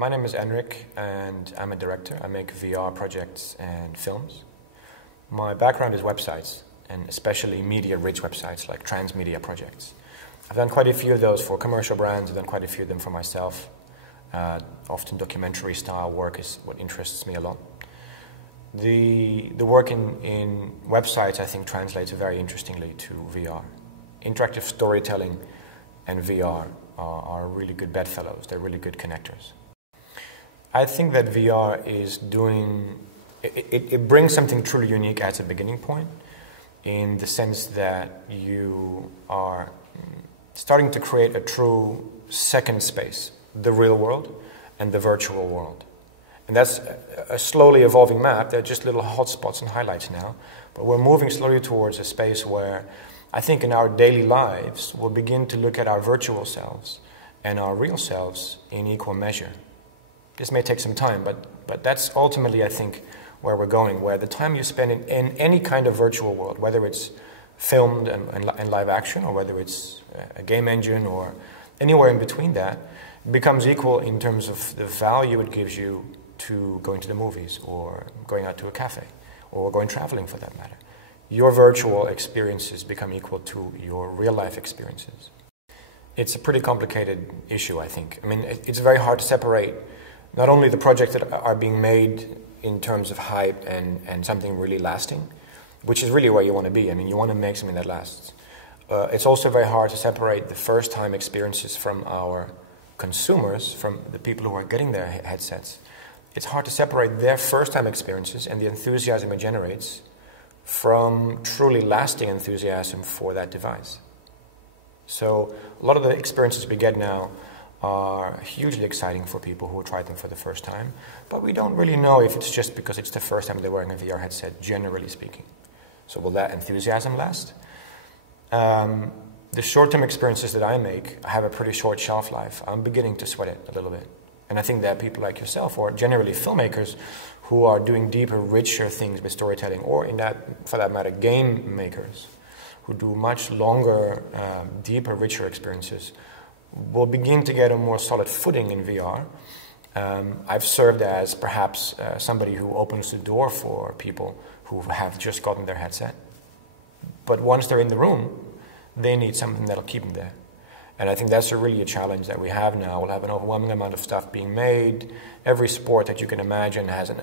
My name is Anrick and I'm a director. I make VR projects and films. My background is websites, and especially media-rich websites like transmedia projects. I've done quite a few of those for commercial brands. I've done quite a few of them for myself. Often documentary style work is what interests me a lot. The work in websites, I think, translates very interestingly to VR. Interactive storytelling and VR are really good bedfellows. They're really good connectors. I think that VR is doing, it brings something truly unique as a beginning point, in the sense that you are starting to create a true second space, the real world and the virtual world. And that's a slowly evolving map. They're just little hotspots and highlights now. But we're moving slowly towards a space where I think in our daily lives we'll begin to look at our virtual selves and our real selves in equal measure. This may take some time, but that's ultimately, I think, where we're going, where the time you spend in any kind of virtual world, whether it's filmed and live action, or whether it's a game engine, or anywhere in between that, becomes equal in terms of the value it gives you to going to the movies, or going out to a cafe, or going traveling for that matter. Your virtual experiences become equal to your real-life experiences. It's a pretty complicated issue, I think. I mean, it's very hard to separate not only the projects that are being made in terms of hype and something really lasting, which is really where you want to be. I mean, you want to make something that lasts. It's also very hard to separate the first-time experiences from our consumers, from the people who are getting their headsets. It's hard to separate their first-time experiences and the enthusiasm it generates from truly lasting enthusiasm for that device. So a lot of the experiences we get now are hugely exciting for people who try them for the first time, but we don't really know if it's just because it's the first time they're wearing a VR headset, generally speaking. So will that enthusiasm last? The short-term experiences that I make have a pretty short shelf life. I'm beginning to sweat it a little bit. And I think that people like yourself, or generally filmmakers, who are doing deeper, richer things with storytelling, or for that matter, game makers, who do much longer, deeper, richer experiences, will begin to get a more solid footing in VR. I've served as perhaps somebody who opens the door for people who have just gotten their headset. But once they're in the room, they need something that'll keep them there. And I think that's really a challenge that we have now. We'll have an overwhelming amount of stuff being made. Every sport that you can imagine has a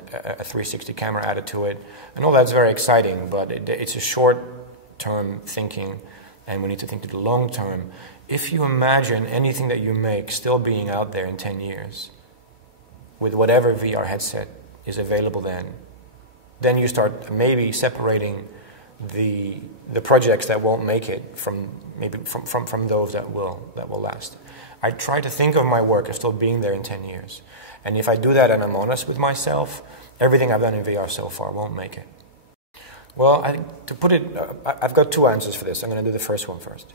360 camera added to it. And all that's very exciting, but it's a short-term thinking, and we need to think to the long term. If you imagine anything that you make still being out there in 10 years, with whatever VR headset is available then you start maybe separating the projects that won't make it from those that will last. I try to think of my work as still being there in 10 years. And if I do that and I'm honest with myself, everything I've done in VR so far won't make it. Well, to put it, I've got two answers for this. I'm going to do the first one first.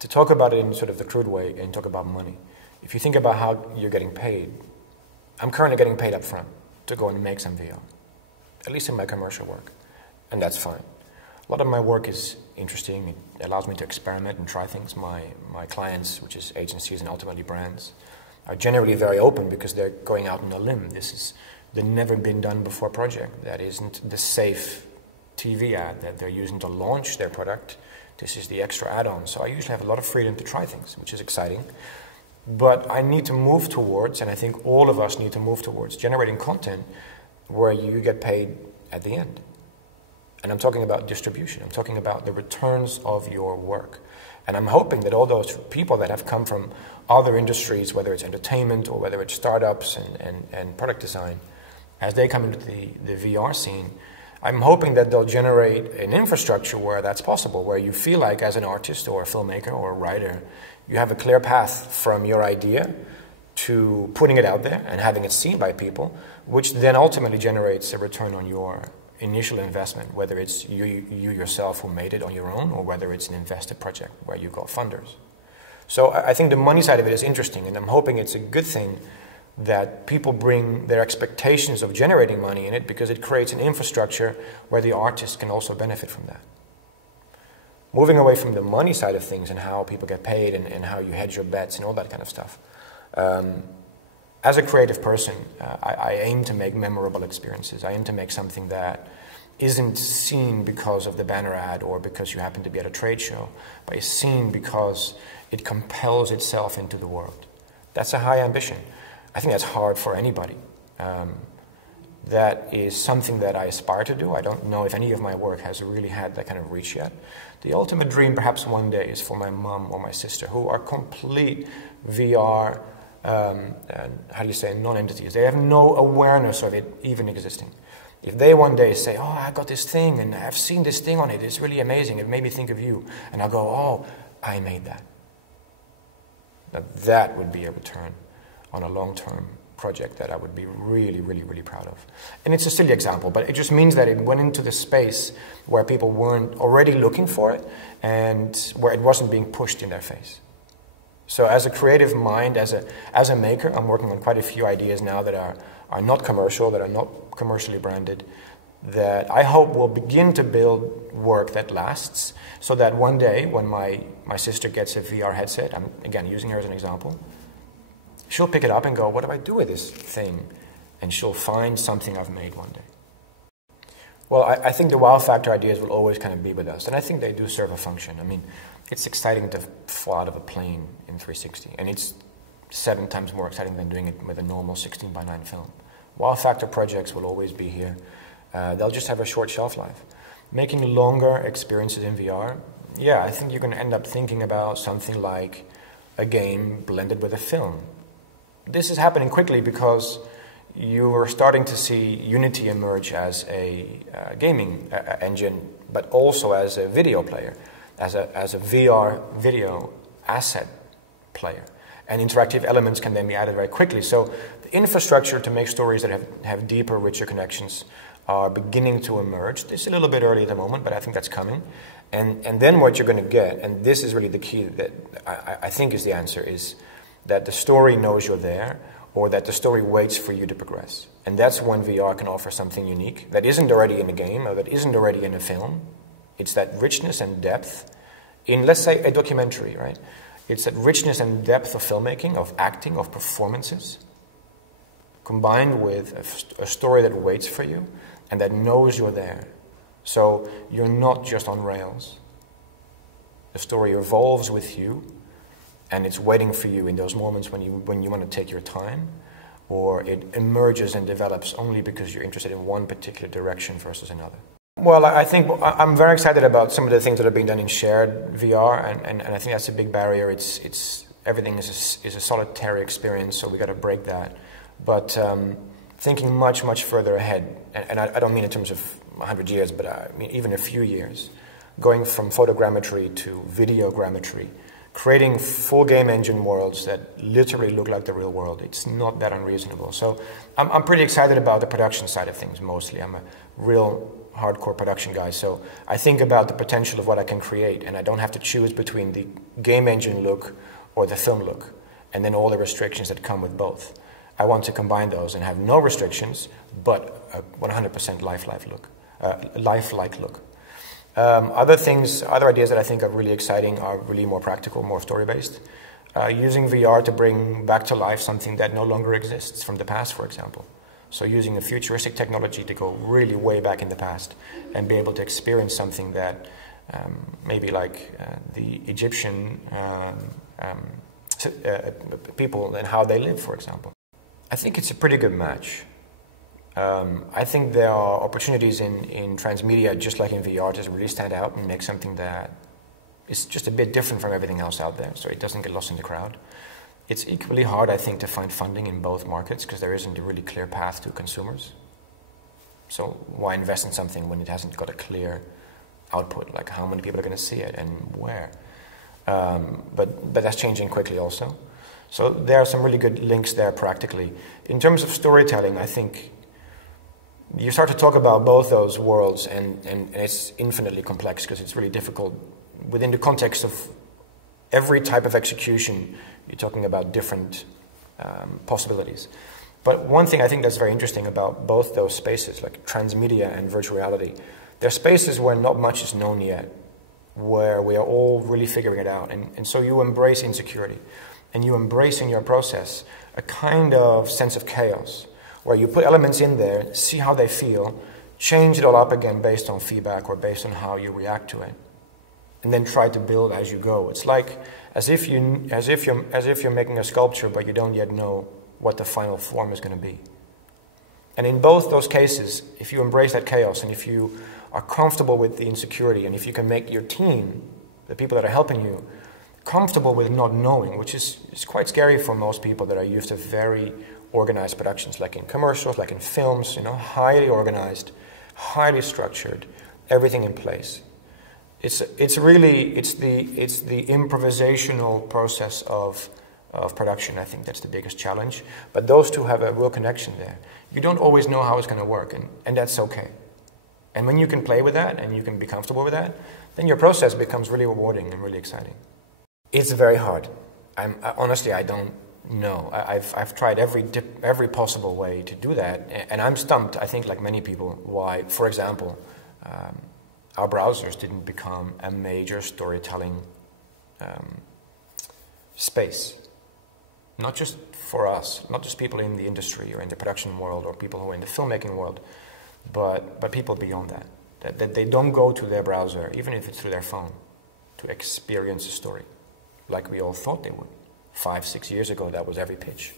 To talk about it in sort of the crude way and talk about money. If you think about how you're getting paid, I'm currently getting paid up front to go and make some VR, at least in my commercial work, and that's fine. A lot of my work is interesting. It allows me to experiment and try things. My clients, which is agencies and ultimately brands, are generally very open because they're going out on a limb. This is the never been done before project. That isn't the safe TV ad that they're using to launch their product. This is the extra add-on. So I usually have a lot of freedom to try things, which is exciting. But I need to move towards, and I think all of us need to move towards, generating content where you get paid at the end. And I'm talking about distribution. I'm talking about the returns of your work. And I'm hoping that all those people that have come from other industries, whether it's entertainment or whether it's startups and product design, as they come into the VR scene, I'm hoping that they'll generate an infrastructure where that's possible, where you feel like as an artist or a filmmaker or a writer, you have a clear path from your idea to putting it out there and having it seen by people, which then ultimately generates a return on your initial investment, whether it's you yourself who made it on your own or whether it's an invested project where you got funders. So I think the money side of it is interesting, and I'm hoping it's a good thing that people bring their expectations of generating money in it, because it creates an infrastructure where the artist can also benefit from that. Moving away from the money side of things and how people get paid and how you hedge your bets and all that kind of stuff, as a creative person, I aim to make memorable experiences. I aim to make something that isn't seen because of the banner ad or because you happen to be at a trade show, but is seen because it compels itself into the world. That's a high ambition. I think that's hard for anybody. That is something that I aspire to do. I don't know if any of my work has really had that kind of reach yet. The ultimate dream, perhaps one day, is for my mom or my sister, who are complete VR, how do you say, non-entities. They have no awareness of it even existing. If they one day say, oh, I got this thing, and I've seen this thing on it, it's really amazing, it made me think of you, and I'll go, oh, I made that. Now, that would be a return on a long-term project that I would be really, really, really proud of. And it's a silly example, but it just means that it went into the space where people weren't already looking for it and where it wasn't being pushed in their face. So as a creative mind, as a maker, I'm working on quite a few ideas now that are not commercial, that are not commercially branded, that I hope will begin to build work that lasts, so that one day when my sister gets a VR headset, I'm again using her as an example, she'll pick it up and go, what do I do with this thing? And she'll find something I've made one day. Well, I think the wow factor ideas will always kind of be with us, and I think they do serve a function. I mean, it's exciting to fall out of a plane in 360, and it's 7 times more exciting than doing it with a normal 16:9 film. Wow factor projects will always be here. They'll just have a short shelf life. Making longer experiences in VR, yeah, I think you're going to end up thinking about something like a game blended with a film. This is happening quickly because you are starting to see Unity emerge as a gaming engine, but also as a video player, as a VR video asset player. And interactive elements can then be added very quickly. So the infrastructure to make stories that have deeper, richer connections are beginning to emerge. It's a little bit early at the moment, but I think that's coming. And then what you're going to get, and this is really the key that I think is the answer, is that the story knows you're there, or that the story waits for you to progress. And that's when VR can offer something unique that isn't already in a game, or that isn't already in a film. It's that richness and depth in, let's say, a documentary, right? It's that richness and depth of filmmaking, of acting, of performances, combined with a story that waits for you and that knows you're there. So you're not just on rails. The story evolves with you, and it's waiting for you in those moments when you want to take your time, or it emerges and develops only because you're interested in one particular direction versus another. Well, I think I'm very excited about some of the things that are being done in shared VR, and I think that's a big barrier. Everything is a solitary experience, so we got to break that. But thinking much, much further ahead, and I don't mean in terms of 100 years, but I mean even a few years, going from photogrammetry to videogrammetry, creating full game engine worlds that literally look like the real world. It's not that unreasonable. So I'm pretty excited about the production side of things mostly. I'm a real hardcore production guy, so I think about the potential of what I can create, and I don't have to choose between the game engine look or the film look, and then all the restrictions that come with both. I want to combine those and have no restrictions, but a 100% lifelike look. Other ideas that I think are really exciting are really more practical, more story-based. Using VR to bring back to life something that no longer exists from the past, for example. So using a futuristic technology to go really way back in the past and be able to experience something that maybe like the Egyptian people and how they live, for example. I think it's a pretty good match. I think there are opportunities in transmedia, just like in VR, to really stand out and make something that is just a bit different from everything else out there, so it doesn't get lost in the crowd. It's equally hard, I think, to find funding in both markets because there isn't a really clear path to consumers. So why invest in something when it hasn't got a clear output, like how many people are going to see it and where? But that's changing quickly also. So there are some really good links there practically. In terms of storytelling, I think you start to talk about both those worlds, and it's infinitely complex because it's really difficult within the context of every type of execution. You're talking about different possibilities. But one thing I think that's very interesting about both those spaces, like transmedia and virtual reality, they're spaces where not much is known yet, where we are all really figuring it out. And so you embrace insecurity. and you embrace in your process a kind of sense of chaos, where you put elements in there, see how they feel, change it all up again based on feedback or based on how you react to it, and then try to build as you go. It's like as if you're making a sculpture, but you don't yet know what the final form is going to be. And in both those cases, if you embrace that chaos and if you are comfortable with the insecurity, and if you can make your team, the people that are helping you, comfortable with not knowing, which is quite scary for most people that are used to very organized productions, like in commercials, like in films, you know, highly organized, highly structured, everything in place. It's the improvisational process of production. I think that's the biggest challenge. But those two have a real connection there. You don't always know how it's going to work, and that's okay. And when you can play with that and you can be comfortable with that, then your process becomes really rewarding and really exciting. It's very hard. Honestly, I don't know. I've tried every possible way to do that, and I'm stumped, I think, like many people, why, for example, our browsers didn't become a major storytelling space. Not just for us, not just people in the industry or in the production world or people who are in the filmmaking world, but people beyond that. That they don't go to their browser, even if it's through their phone, to experience a story, like we all thought they would. 5, 6 years ago, that was every pitch.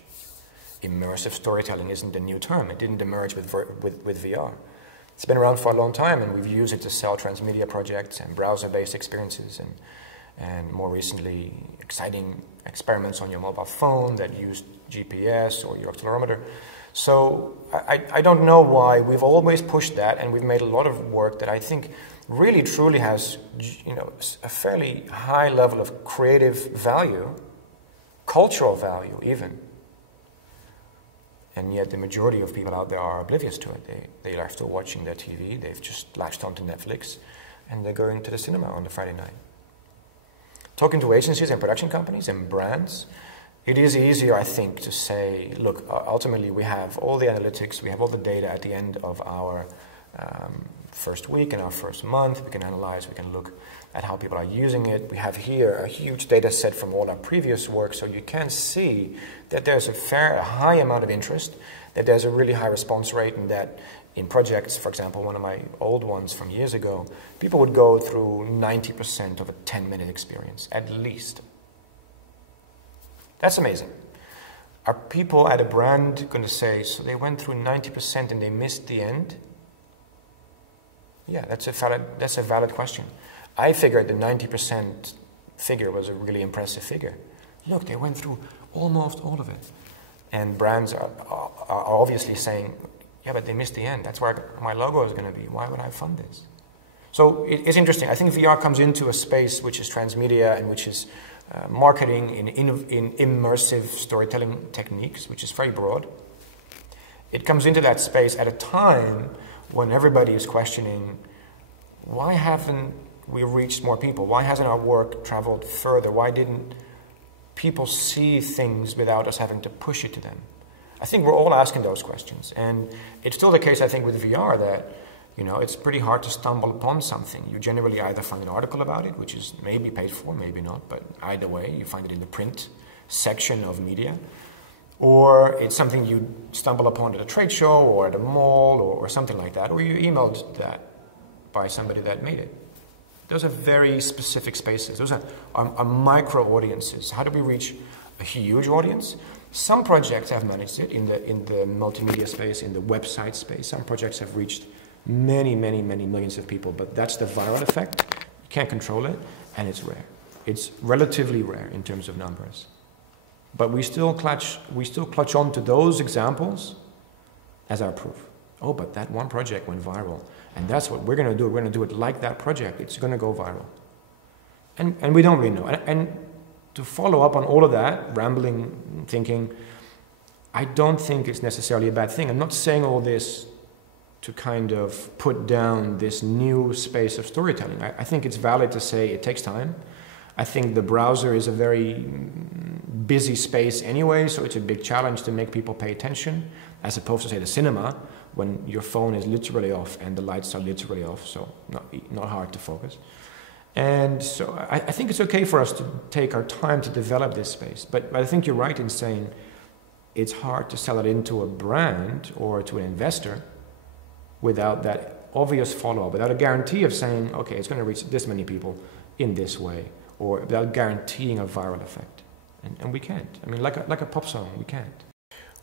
Immersive storytelling isn't a new term. It didn't emerge with VR. It's been around for a long time, and we've used it to sell transmedia projects and browser-based experiences, and more recently, exciting experiments on your mobile phone that use GPS or your accelerometer. So I don't know why. We've always pushed that, and we've made a lot of work that I think really truly has, you know, a fairly high level of creative value, cultural value even. And yet the majority of people out there are oblivious to it. They are still watching their TV, they've just latched onto Netflix, and they're going to the cinema on the Friday night. Talking to agencies and production companies and brands, it is easier, I think, to say, look, ultimately we have all the analytics, we have all the data at the end of our first week and our first month. We can analyze, we can look at how people are using it. We have here a huge data set from all our previous work, so you can see that there's a high amount of interest, that there's a really high response rate, and that in projects, for example, one of my old ones from years ago, people would go through 90% of a 10-minute experience, at least. That's amazing. Are people at a brand going to say, so they went through 90% and they missed the end? Yeah, that's a valid question. I figured the 90% figure was a really impressive figure. Look, they went through almost all of it. And brands are obviously saying, yeah, but they missed the end. That's where my logo is going to be. Why would I fund this? So it's interesting. I think VR comes into a space which is transmedia and which is marketing in immersive storytelling techniques, which is very broad. It comes into that space at a time when everybody is questioning, why haven't we reached more people? Why hasn't our work traveled further? Why didn't people see things without us having to push it to them? I think we're all asking those questions. And it's still the case, I think, with VR that, you know, it's pretty hard to stumble upon something. You generally either find an article about it, which is maybe paid for, maybe not, but either way, you find it in the print section of media, or it's something you stumble upon at a trade show or at a mall or something like that, or you emailed that by somebody that made it. Those are very specific spaces. Those are micro audiences. How do we reach a huge audience? Some projects have managed it in the multimedia space, in the website space. Some projects have reached many, many, many millions of people, but that's the viral effect. You can't control it, and it's rare. It's relatively rare in terms of numbers. But we still clutch on to those examples as our proof. Oh, but that one project went viral, and that's what we're going to do. We're going to do it like that project. It's going to go viral. And we don't really know. And to follow up on all of that, rambling, thinking, I don't think it's necessarily a bad thing. I'm not saying all this to kind of put down this new space of storytelling. I think it's valid to say it takes time. I think the browser is a very busy space anyway, so it's a big challenge to make people pay attention, as opposed to, say, the cinema, when your phone is literally off and the lights are literally off, so not hard to focus. And so I think it's okay for us to take our time to develop this space. But I think you're right in saying it's hard to sell it into a brand or to an investor without that obvious follow-up, without a guarantee of saying, okay, it's going to reach this many people in this way, or without guaranteeing a viral effect. And we can't. I mean, like a pop song, we can't.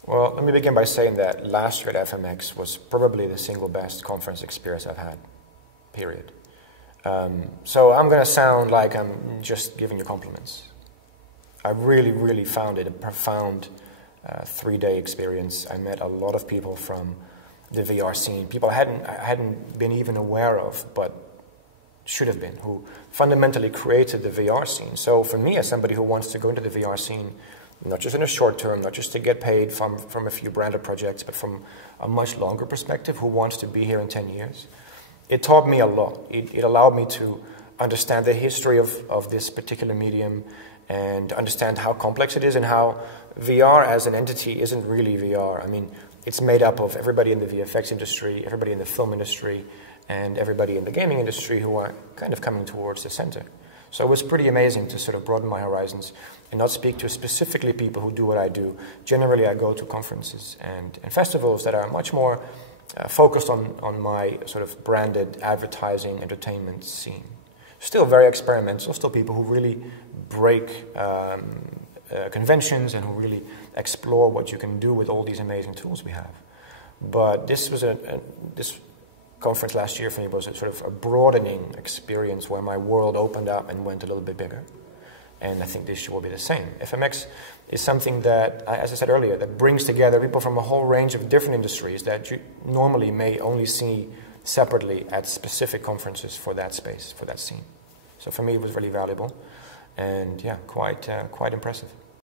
Well, let me begin by saying that last year at FMX was probably the single best conference experience I've had, period. So I'm going to sound like I'm just giving you compliments. I really, really found it a profound 3-day experience. I met a lot of people from the VR scene, people I hadn't been even aware of, but should have been, who fundamentally created the VR scene. So for me, as somebody who wants to go into the VR scene, not just in a short term, not just to get paid from a few branded projects, but from a much longer perspective, who wants to be here in 10 years, it taught me a lot. It allowed me to understand the history of this particular medium and understand how complex it is and how VR as an entity isn't really VR. I mean, it's made up of everybody in the VFX industry, everybody in the film industry, and everybody in the gaming industry who are kind of coming towards the center. So it was pretty amazing to sort of broaden my horizons and not speak to specifically people who do what I do. Generally, I go to conferences and festivals that are much more focused on my sort of branded advertising entertainment scene. Still very experimental, still people who really break conventions and who really explore what you can do with all these amazing tools we have. But this was this conference last year for me was a sort of a broadening experience where my world opened up and went a little bit bigger. And I think this will be the same. FMX is something that, as I said earlier, that brings together people from a whole range of different industries that you normally may only see separately at specific conferences for that space, for that scene. So for me, it was really valuable and, yeah, quite impressive.